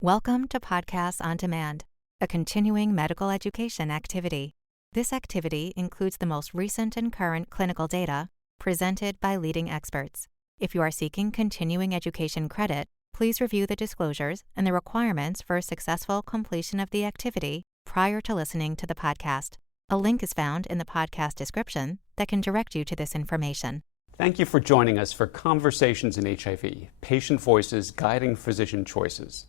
Welcome to Podcasts on Demand, a continuing medical education activity. This activity includes the most recent and current clinical data presented by leading experts. If you are seeking continuing education credit, please review the disclosures and the requirements for a successful completion of the activity prior to listening to the podcast. A link is found in the podcast description that can direct you to this information. Thank you for joining us for Conversations in HIV, Patient Voices Guiding Physician Choices.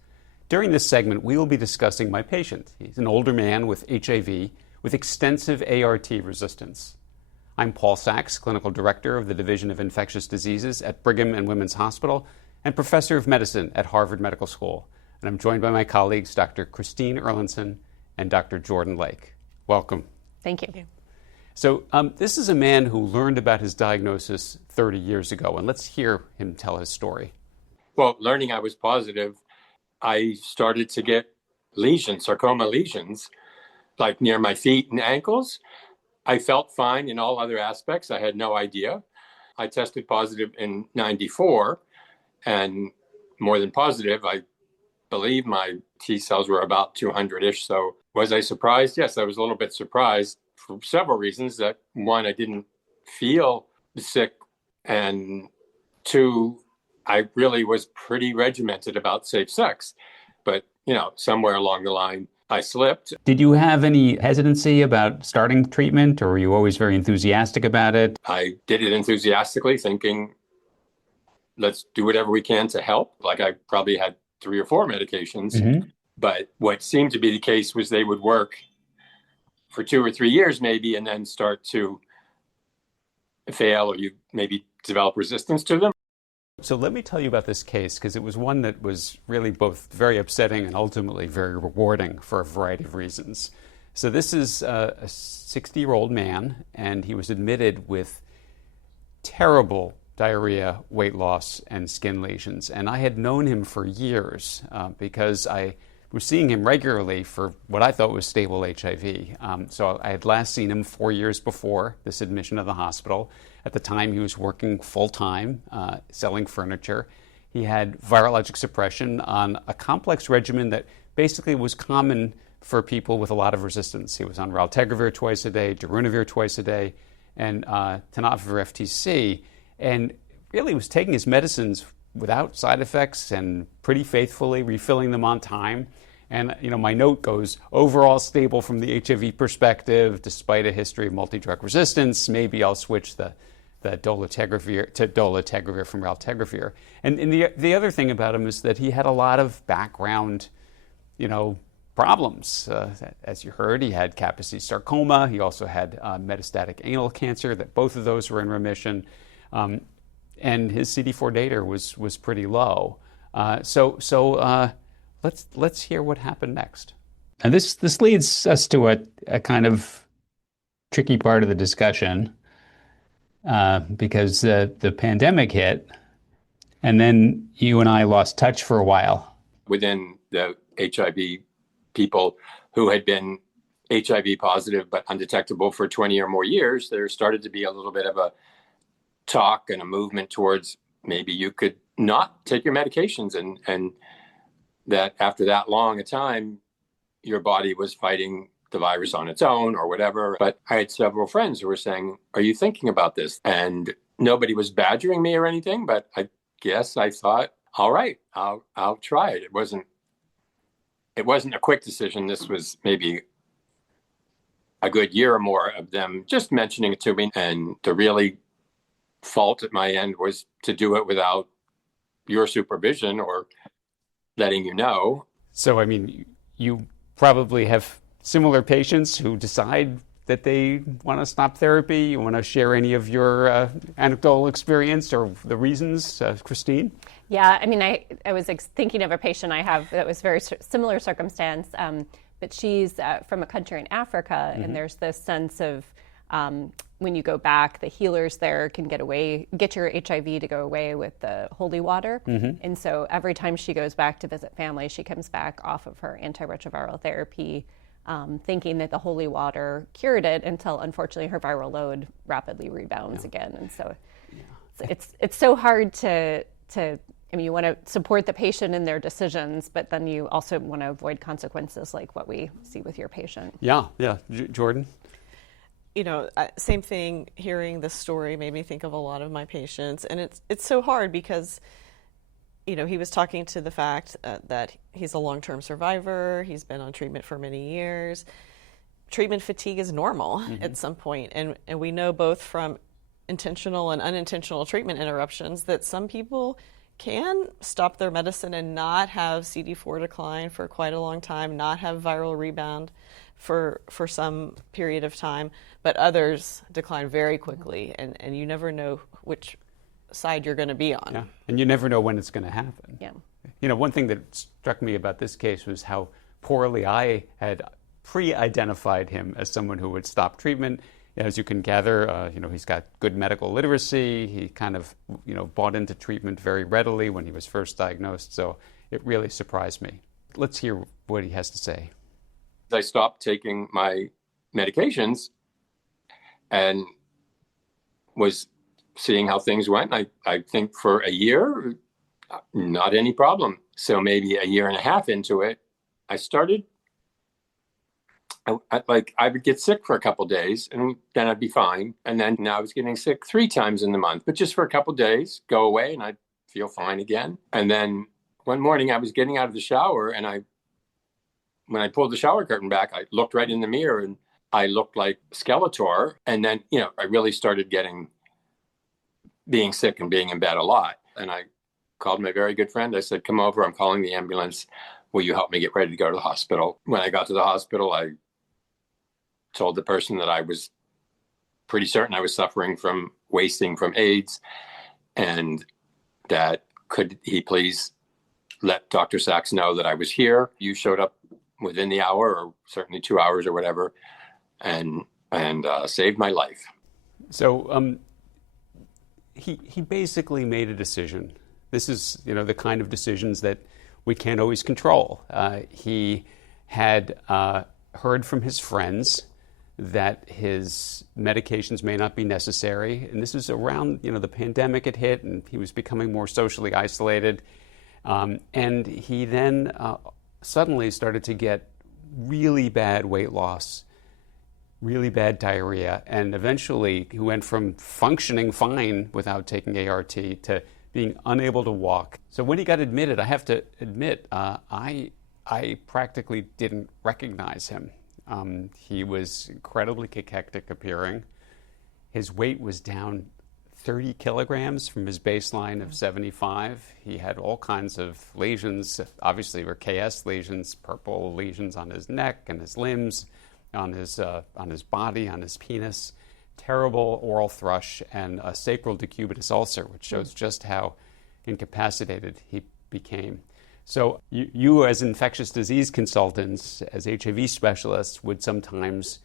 During this segment, we will be discussing my patient. He's an older man with HIV with extensive ART resistance. I'm Paul Sachs, Clinical Director of the Division of Infectious Diseases at Brigham and Women's Hospital and Professor of Medicine at Harvard Medical School. And I'm joined by my colleagues, Dr. Christine Erlandson and Dr. Jordan Lake. Welcome. Thank you. So this is a man who learned about his diagnosis 30 years ago, and let's hear him tell his story. Well, learning I was positive, I started to get lesions, sarcoma lesions, like near my feet and ankles. I felt fine in all other aspects. I had no idea. I tested positive in 94, and more than positive, I believe my T cells were about 200-ish. So was I surprised? Yes, I was a little bit surprised for several reasons. That one, I didn't feel sick, and two, I really was pretty regimented about safe sex. But, somewhere along the line, I slipped. Did you have any hesitancy about starting treatment, or were you always very enthusiastic about it? I did it enthusiastically, thinking, let's do whatever we can to help. Like I probably had 3 or 4 medications. Mm-hmm. But what seemed to be the case was they would work for 2 or 3 years maybe, and then start to fail, or you maybe develop resistance to them. So let me tell you about this case, because it was one that was really both very upsetting and ultimately very rewarding for a variety of reasons. So this is a 60-year-old man, and he was admitted with terrible diarrhea, weight loss, and skin lesions. And I had known him for years because I was seeing him regularly for what I thought was stable HIV. So I had last seen him 4 years before this admission to the hospital. At the time, he was working full-time, selling furniture. He had virologic suppression on a complex regimen that basically was common for people with a lot of resistance. He was on raltegravir twice a day, darunavir twice a day, and tenofovir FTC, and really was taking his medicines without side effects and pretty faithfully, refilling them on time. And, my note goes, overall stable from the HIV perspective, despite a history of multi-drug resistance. Maybe I'll switch the dolutegravir to dolutegravir from raltegravir. And the other thing about him is that he had a lot of background, problems. As you heard, he had Kaposi sarcoma. He also had metastatic anal cancer, that both of those were in remission. And his CD4 data was pretty low. So let's hear what happened next. And this leads us to a kind of tricky part of the discussion because the pandemic hit, and then you and I lost touch for a while. Within the HIV people who had been HIV positive but undetectable for 20 or more years, there started to be a little bit of a talk and a movement towards maybe you could not take your medications, and that after that long a time, your body was fighting the virus on its own or whatever. But I had several friends who were saying, are you thinking about this? And nobody was badgering me or anything, but I guess I thought, all right, I'll try it. It wasn't a quick decision. This was maybe a good year or more of them just mentioning it to me, and the really fault at my end was to do it without your supervision or letting you know. So, you probably have similar patients who decide that they want to stop therapy. You want to share any of your anecdotal experience or the reasons, Christine? Yeah, I was thinking of a patient I have that was very similar circumstance, but she's from a country in Africa, mm-hmm. and there's this sense of when you go back, the healers there can get your HIV to go away with the holy water. Mm-hmm. And so every time she goes back to visit family, she comes back off of her antiretroviral therapy, thinking that the holy water cured it, until unfortunately her viral load rapidly rebounds again. And so it's so hard to I mean, you want to support the patient in their decisions, but then you also want to avoid consequences like what we see with your patient. Yeah. Jordan? Same thing, hearing this story made me think of a lot of my patients. And it's so hard because, he was talking to the fact that he's a long-term survivor. He's been on treatment for many years. Treatment fatigue is normal at some point. And we know both from intentional and unintentional treatment interruptions that some people can stop their medicine and not have CD4 decline for quite a long time, not have viral rebound for some period of time, but others decline very quickly, and you never know which side you're going to be on. Yeah, and you never know when it's going to happen. Yeah. One thing that struck me about this case was how poorly I had pre-identified him as someone who would stop treatment. As you can gather, he's got good medical literacy. He kind of, bought into treatment very readily when he was first diagnosed. So it really surprised me. Let's hear what he has to say. I stopped taking my medications and was seeing how things went. I think for a year, not any problem. So maybe a year and a half into it, I started I would get sick for a couple of days and then I'd be fine. And then now I was getting sick 3 times in the month, but just for a couple of days, go away and I'd feel fine again. And then one morning I was getting out of the shower and when I pulled the shower curtain back, I looked right in the mirror and I looked like Skeletor. And then, I really started being sick and being in bed a lot. And I called my very good friend. I said, come over, I'm calling the ambulance. Will you help me get ready to go to the hospital? When I got to the hospital, I told the person that I was pretty certain I was suffering from wasting from AIDS and that could he please let Dr. Sachs know that I was here. You showed up within the hour or certainly 2 hours or whatever and saved my life. So he basically made a decision. This is, the kind of decisions that we can't always control. He had heard from his friends that his medications may not be necessary. And this is around, the pandemic had hit and he was becoming more socially isolated. And he then suddenly started to get really bad weight loss, really bad diarrhea. And eventually he went from functioning fine without taking ART to being unable to walk. So when he got admitted, I have to admit, I practically didn't recognize him. He was incredibly cachectic appearing. His weight was down 30 kilograms from his baseline of 75. He had all kinds of lesions, obviously were KS lesions, purple lesions on his neck and his limbs, on his body, on his penis. Terrible oral thrush and a sacral decubitus ulcer, which shows just how incapacitated he became. So you as infectious disease consultants, as HIV specialists, would sometimes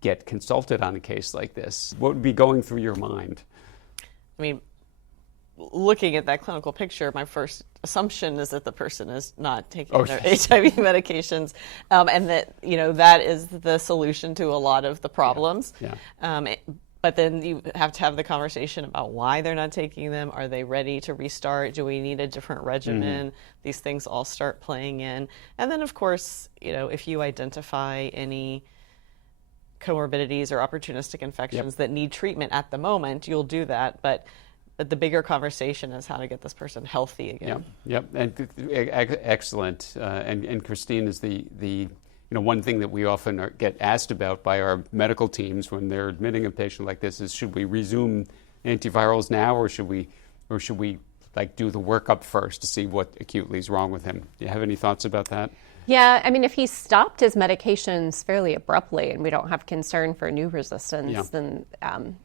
get consulted on a case like this. What would be going through your mind? I mean, looking at that clinical picture, my first assumption is that the person is not taking their HIV medications, and that that is the solution to a lot of the problems. Yeah. But then you have to have the conversation about why they're not taking them. Are they ready to restart? Do we need a different regimen? These things all start playing in. And then, of course, if you identify any comorbidities or opportunistic infections that need treatment at the moment, you'll do that. But the bigger conversation is how to get this person healthy again. Yep. And excellent. And Christine is the one thing that we often get asked about by our medical teams when they're admitting a patient like this is, should we resume antivirals now, or should we do the workup first to see what acutely is wrong with him? Do you have any thoughts about that? Yeah, I mean, if he stopped his medications fairly abruptly and we don't have concern for new resistance, then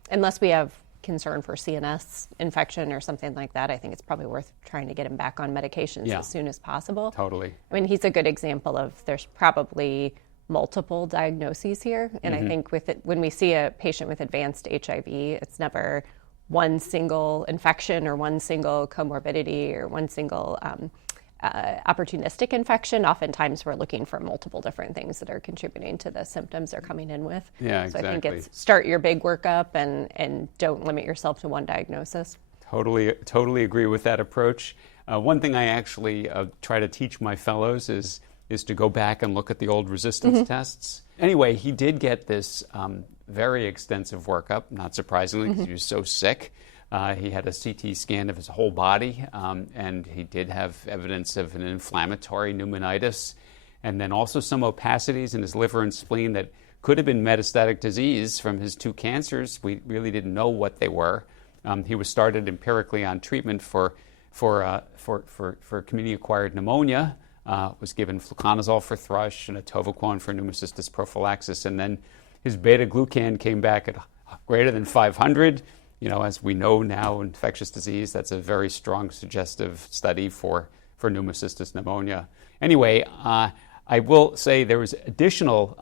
unless we have concern for CNS infection or something like that, I think it's probably worth trying to get him back on medications as soon as possible. Totally. I mean, he's a good example of there's probably multiple diagnoses here. And I think when we see a patient with advanced HIV, it's never one single infection or one single comorbidity or one single opportunistic infection. Oftentimes we're looking for multiple different things that are contributing to the symptoms they're coming in with. Yeah, exactly. So I think it's start your big workup and don't limit yourself to one diagnosis. Totally agree with that approach. One thing I actually try to teach my fellows is to go back and look at the old resistance tests. Anyway, he did get this very extensive workup, not surprisingly, because he was so sick. He had a CT scan of his whole body, and he did have evidence of an inflammatory pneumonitis, and then also some opacities in his liver and spleen that could have been metastatic disease from his 2 cancers. We really didn't know what they were. He was started empirically on treatment for community-acquired pneumonia, was given fluconazole for thrush and atovaquone for pneumocystis prophylaxis, and then his beta-glucan came back at greater than 500. As we know now, infectious disease, that's a very strong suggestive study for pneumocystis pneumonia. Anyway, I will say there was additional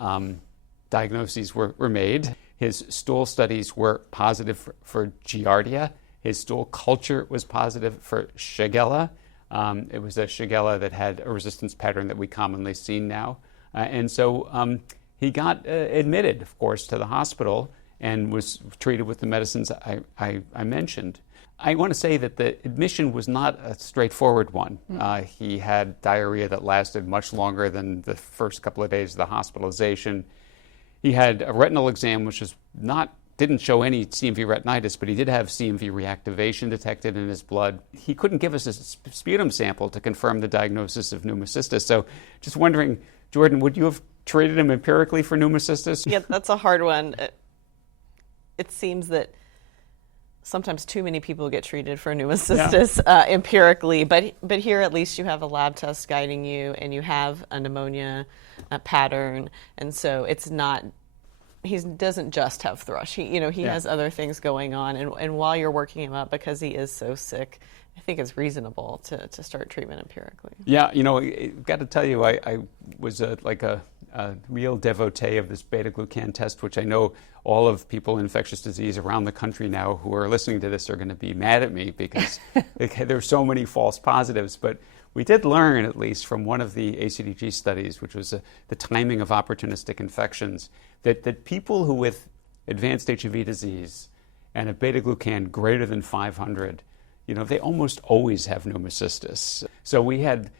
diagnoses were made. His stool studies were positive for Giardia. His stool culture was positive for Shigella. It was a Shigella that had a resistance pattern that we commonly see now. And so he got admitted, of course, to the hospital and was treated with the medicines I mentioned. I want to say that the admission was not a straightforward one. He had diarrhea that lasted much longer than the first couple of days of the hospitalization. He had a retinal exam, which didn't show any CMV retinitis, but he did have CMV reactivation detected in his blood. He couldn't give us a sputum sample to confirm the diagnosis of pneumocystis. So just wondering, Jordan, would you have treated him empirically for pneumocystis? Yeah, that's a hard one. It seems that sometimes too many people get treated for pneumocystis empirically, but here at least you have a lab test guiding you, and you have a pneumonia pattern, and so it's not. He doesn't just have thrush. He has other things going on, and while you're working him up, because he is so sick, I think it's reasonable to start treatment empirically. Yeah, I've got to tell you, I was a real devotee of this beta-glucan test, which I know all of people in infectious disease around the country now who are listening to this are going to be mad at me because there are so many false positives. But we did learn, at least from one of the ACDG studies, which was the timing of opportunistic infections, that people who with advanced HIV disease and a beta-glucan greater than 500, they almost always have pneumocystis. So we had,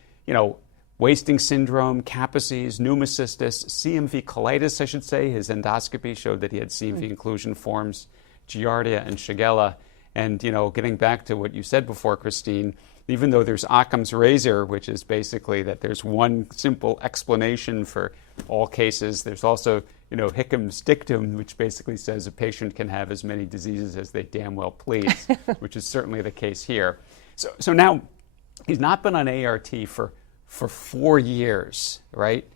wasting syndrome, Kaposi's, pneumocystis, CMV colitis, I should say. His endoscopy showed that he had CMV inclusion forms, Giardia and Shigella. And, getting back to what you said before, Christine, even though there's Occam's razor, which is basically that there's one simple explanation for all cases, there's also, Hickham's dictum, which basically says a patient can have as many diseases as they damn well please, which is certainly the case here. So now he's not been on ART for 4 years, right?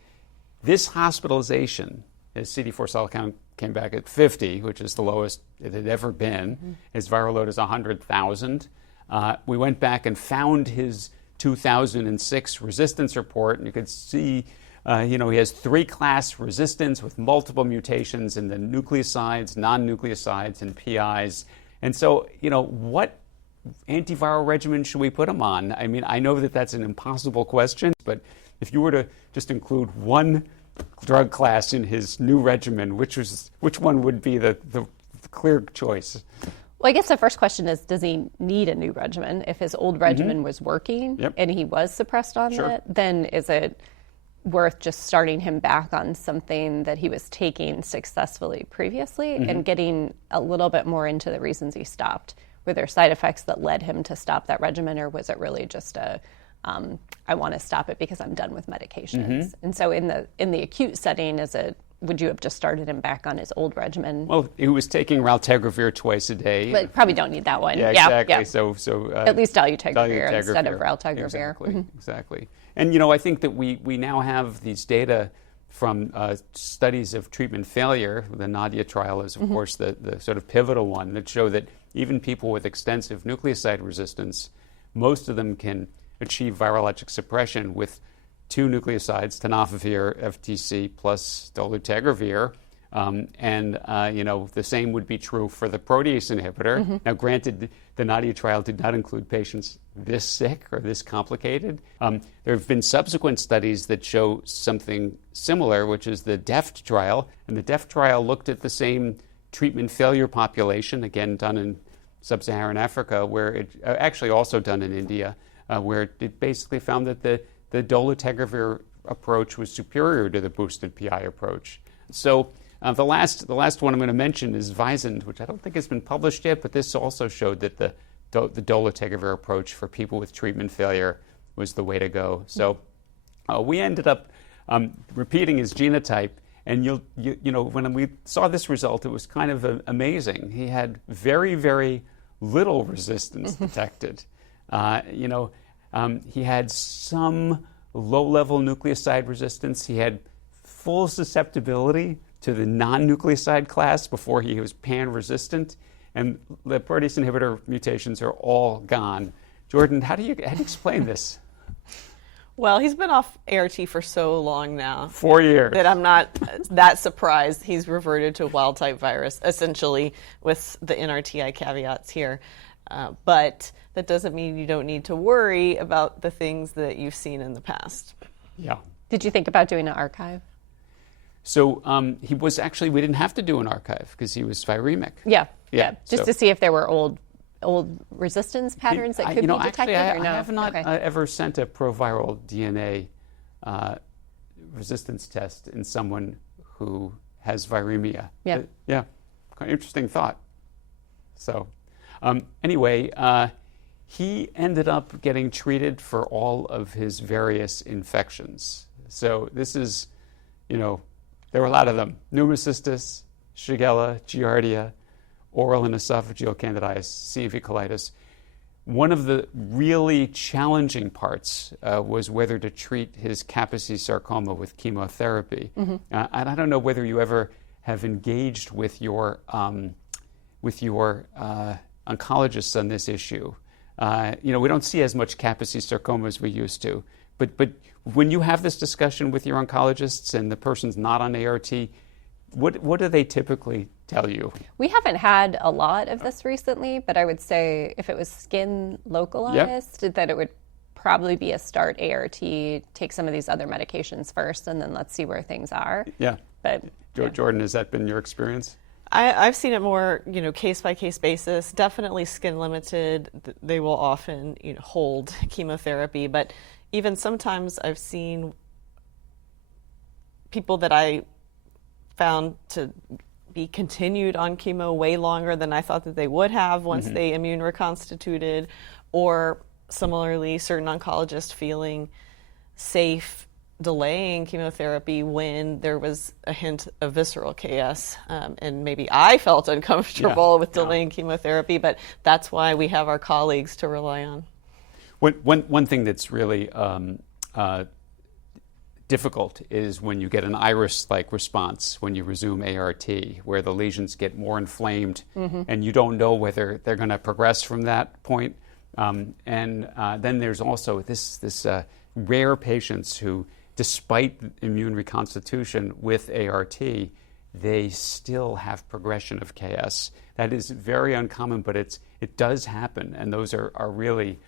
This hospitalization, his CD4 cell count came back at 50, which is the lowest it had ever been. His viral load is 100,000. We went back and found his 2006 resistance report, and you could see, he has 3-class resistance with multiple mutations in the nucleosides, non-nucleosides, and PIs. And so, what antiviral regimen should we put him on? I mean, I know that that's an impossible question, but if you were to just include one drug class in his new regimen, which one would be the clear choice? Well, I guess the first question is, does he need a new regimen? If his old regimen was working and he was suppressed on it, then is it worth just starting him back on something that he was taking successfully previously and getting a little bit more into the reasons he stopped? Were there side effects that led him to stop that regimen, or was it really just I want to stop it because I'm done with medications? And so in the acute setting, would you have just started him back on his old regimen? Well, he was taking raltegravir twice a day. But probably don't need that one. Yeah, exactly. Yeah. So at least dolutegravir instead of raltegravir. Exactly. And I think that we now have these data from studies of treatment failure. The Nadia trial is, of course, the sort of pivotal one that show that even people with extensive nucleoside resistance, most of them can achieve virologic suppression with 2 nucleosides, tenofovir, FTC, plus dolutegravir. The same would be true for the protease inhibitor. Now, granted, the Nadia trial did not include patients this sick or this complicated. There have been subsequent studies that show something similar, which is the DEFT trial. And the DEFT trial looked at the same treatment failure population, again done in sub-Saharan Africa, where it actually also done in India, where it basically found that the dolutegravir approach was superior to the boosted PI approach. So the last one I'm going to mention is Visend, which I don't think has been published yet, but this also showed that the dolutegravir approach for people with treatment failure was the way to go. So we ended up repeating his genotype, and you know, when we saw this result, it was kind of amazing. He had very, very little resistance detected. He had some low-level nucleoside resistance. He had full susceptibility to the non-nucleoside class before he was pan-resistant, and the protease inhibitor mutations are all gone. Jordan, how do you explain this? Well, he's been off ART for so long now. 4 years. That I'm not that surprised he's reverted to wild-type virus, essentially, with the NRTI caveats here. But that doesn't mean you don't need to worry about the things that you've seen in the past. Yeah. Did you think about doing an archive? So he was actually, we didn't have to do an archive because he was viremic. Yeah. Just so to see if there were old resistance patterns that could be detected, actually, or no? I have not ever sent a proviral DNA resistance test in someone who has viremia. Yeah. Yeah. Kind of interesting thought. So anyway, he ended up getting treated for all of his various infections. So this is, there were a lot of them. Pneumocystis, Shigella, Giardia, oral and esophageal candidiasis, C. and V. colitis. One of the really challenging parts was whether to treat his Kaposi sarcoma with chemotherapy. And I don't know whether you ever have engaged with your oncologists on this issue. We don't see as much Kaposi sarcoma as we used to. But when you have this discussion with your oncologists and the person's not on ART, what do they typically tell you? We haven't had a lot of this recently, but I would say if it was skin localized, that it would probably be a start ART, take some of these other medications first, and then let's see where things are. Yeah. But Jordan, has that been your experience? I've seen it more, case-by-case basis. Definitely skin limited. They will often, hold chemotherapy. But even sometimes I've seen people that I found to be continued on chemo way longer than I thought that they would have once they immune reconstituted, or similarly, certain oncologists feeling safe delaying chemotherapy when there was a hint of visceral KS. And maybe I felt uncomfortable with delaying chemotherapy, but that's why we have our colleagues to rely on. One thing that's really difficult is when you get an iris-like response when you resume ART, where the lesions get more inflamed and you don't know whether they're going to progress from that point. And then there's also this rare patients who, despite immune reconstitution with ART, they still have progression of KS. That is very uncommon, but it does happen, and those are really,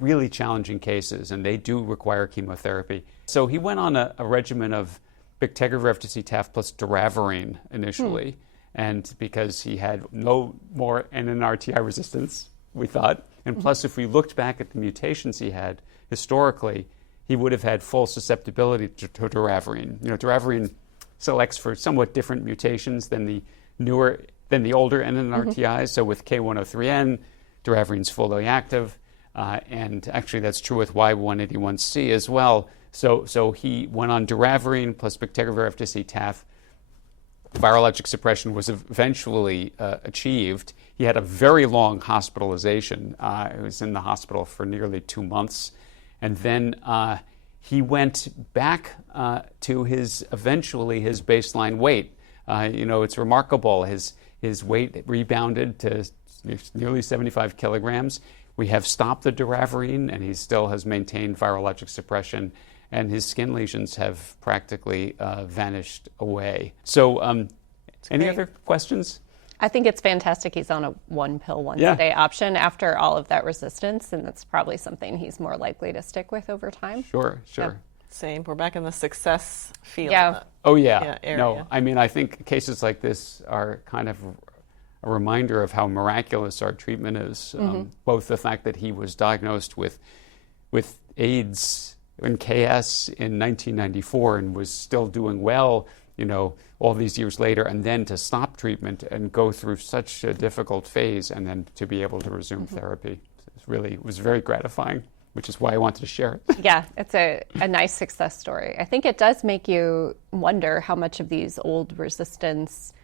really challenging cases, and they do require chemotherapy. So he went on a regimen of bictegravir FTC-TAF plus doravirine initially, and because he had no more NNRTI resistance, we thought, and plus if we looked back at the mutations he had historically, he would have had full susceptibility to doravirine. Doravirine selects for somewhat different mutations than the older NNRTIs. So with K103N, doravirine's fully active, and actually that's true with Y181C as well. So he went on doravirine plus bictegravir FTC-TAF. Virologic suppression was eventually achieved. He had a very long hospitalization. He was in the hospital for nearly 2 months. And then he went back to eventually his baseline weight. It's remarkable. His weight rebounded to nearly 75 kilograms. We have stopped the doravirine, and he still has maintained virologic suppression, and his skin lesions have practically vanished away. So any other questions? I think it's fantastic he's on a one pill once a day option after all of that resistance, and that's probably something he's more likely to stick with over time. Sure. Yeah. Same. We're back in the success field. Yeah. Area. No, I think cases like this are kind of a reminder of how miraculous our treatment is. Both the fact that he was diagnosed with with AIDS and KS in 1994 and was still doing well, all these years later, and then to stop treatment and go through such a difficult phase and then to be able to resume therapy. It was very gratifying, which is why I wanted to share it. Yeah, it's a nice success story. I think it does make you wonder how much of these old resistance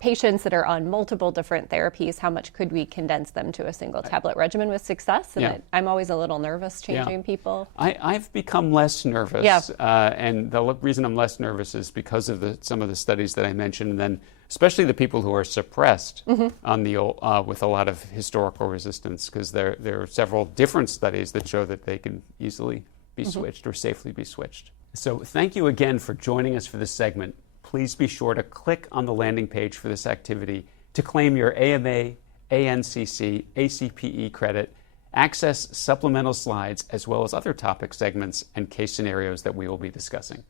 patients that are on multiple different therapies, how much could we condense them to a single tablet regimen with success? And I'm always a little nervous changing people. I've become less nervous. And the reason I'm less nervous is because of some of the studies that I mentioned, and then especially the people who are suppressed on the with a lot of historical resistance, because there are several different studies that show that they can easily be switched or safely be switched. So thank you again for joining us for this segment. Please be sure to click on the landing page for this activity to claim your AMA, ANCC, ACPE credit, access supplemental slides, as well as other topic segments and case scenarios that we will be discussing.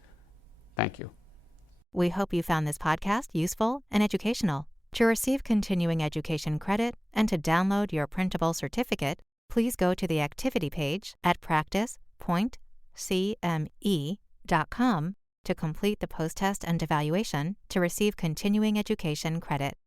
Thank you. We hope you found this podcast useful and educational. To receive continuing education credit and to download your printable certificate, please go to the activity page at practice.cme.com to complete the post-test and evaluation to receive continuing education credit.